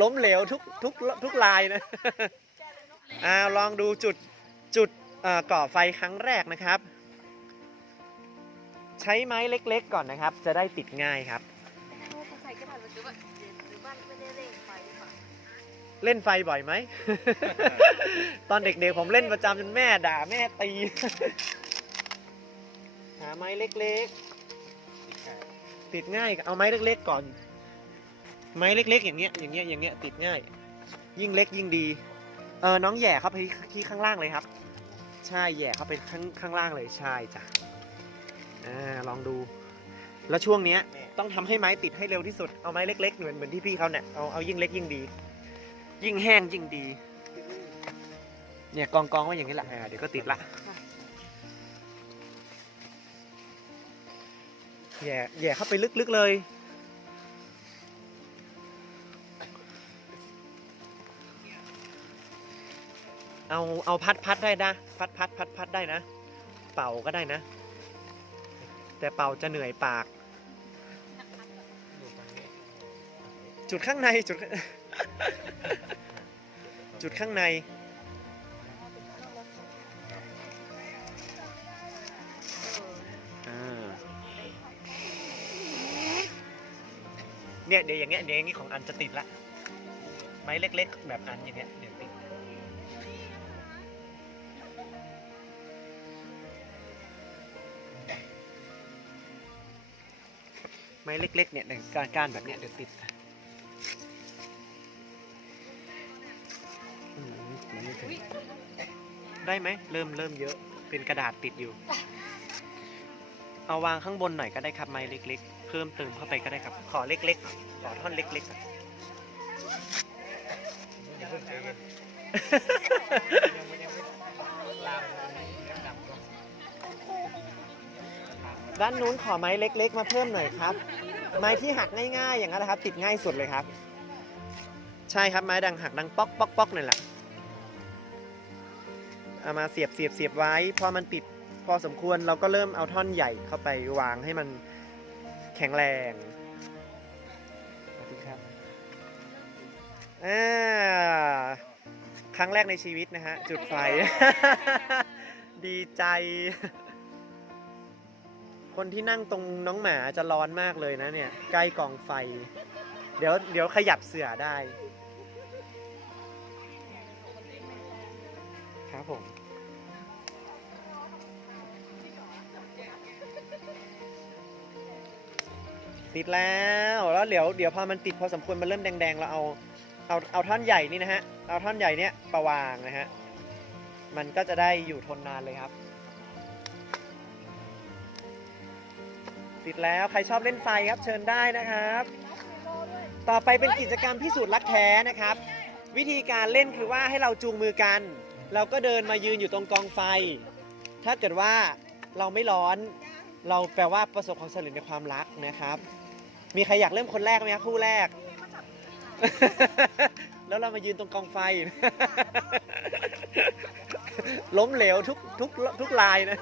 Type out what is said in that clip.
ล้มเหลวทุกทุกทุกลายนะอ่าลองดูจุดจุดเอ่อก่อไฟครั้งแรกนะครับ ใช้ไม้เล็กๆก่อนนะครับ จะได้ติดง่ายครับเร่งไฟค่ะเล่นไฟบ่อยไหม ตอนเด็กๆผมเล่นประจำจนแม่ด่าแม่ตี หาไม้เล็กๆ ติดง่ายเอาไม้เล็กๆก่อน ไม้เล็ก ๆ อย่างเงี้ยอย่างเงี้ยอย่างเงี้ยติดง่าย ยิ่งเล็กยิ่งดี เออน้องแหย่เข้าไปที่ข้างล่างเลยครับ ใช่แหย่เข้าไปข้างข้างล่างเลยใช่จ้ะอ่าลองดู แล้วช่วงเนี้ยต้องทำให้ไม้ติดให้เร็วที่สุดเอาไม้เล็กๆเหมือนเหมือนที่พี่เขาเนี่ยเอาเอายิ่งเล็กยิ่งดี ยิ่งแห้งยิ่งดี เนี่ยกองกองๆไว้อย่างนี้แหละอ่าเดี๋ยวก็ติดละแย่แย่เข้าไปลึกๆเลย เอาเอาพัดพัดได้นะ พัดพัดพัดพัดได้นะ เป่าก็ได้นะ แต่เป่าจะเหนื่อยปาก จุดข้างในจุด จุดข้างใน เนี่ยเดี๋ยวอย่างเงี้ยเดี๋ยวอย่างงี้ของอันจะติดละ ไม้เล็ก ๆ แบบอันอย่างเงี้ยเดี๋ยวติด ไม้เล็ก ๆ เนี่ยในการการแบบเนี้ยเดี๋ยวติดได้ไหมเริ่มเริ่มเยอะเป็นกระดาษติดอยู่ เอาวางข้างบนหน่อยก็ได้ครับไม้เล็ก ๆ เพิ่มเติมเข้าไปก็ได้ครับ ขอเล็กๆขอท่อนเล็กๆ ด้านนู้นขอไม้เล็ก ๆ มาเพิ่มหน่อยครับ ไม้ที่หักง่ายๆอย่างนั้นนะครับ ติดง่ายสุดเลยครับ ใช่ครับไม้ดังหักดังป๊อกป๊อกป๊อกนั่นแหละเอามาเสียบเสียบเสียบไว้พอมันติดพอสมควรเราก็เริ่มเอาท่อนใหญ่เข้าไปวางให้มันแข็งแรงสวัสดีครับอ่าครั้งแรกในชีวิตนะฮะจุดไฟ ดีใจ คนที่นั่งตรงน้องหมาจะร้อนมากเลยนะเนี่ย ใกล้กองไฟ เดี๋ยวเดี๋ยวขยับเสือได้ ครับผม ติดแล้วแล้วเดี๋ยวเดี๋ยวพอมันติดพอสมควรมันเริ่มแดงๆเราเอาเอาเอาท่อนใหญ่นี่นะฮะ เอาท่อนใหญ่เนี้ยประวางนะฮะ มันก็จะได้อยู่ทนนานเลยครับ ติดแล้วใครชอบเล่นไฟครับเชิญได้นะครับ ต่อไปเป็นกิจกรรมพิสูจน์รักแท้นะครับ วิธีการเล่นคือว่าให้เราจูงมือกัน เราก็เดินมายืนอยู่ตรงกองไฟ ถ้าเกิดว่าเราไม่ร้อน เราแปลว่าประสบความสำเร็จในความรักนะครับ มีใครอยากเริ่มคนแรกไหมครับคู่แรก แล้วเรามายืนตรงกองไฟ ล้มเหลวทุกทุกทุกลายนะ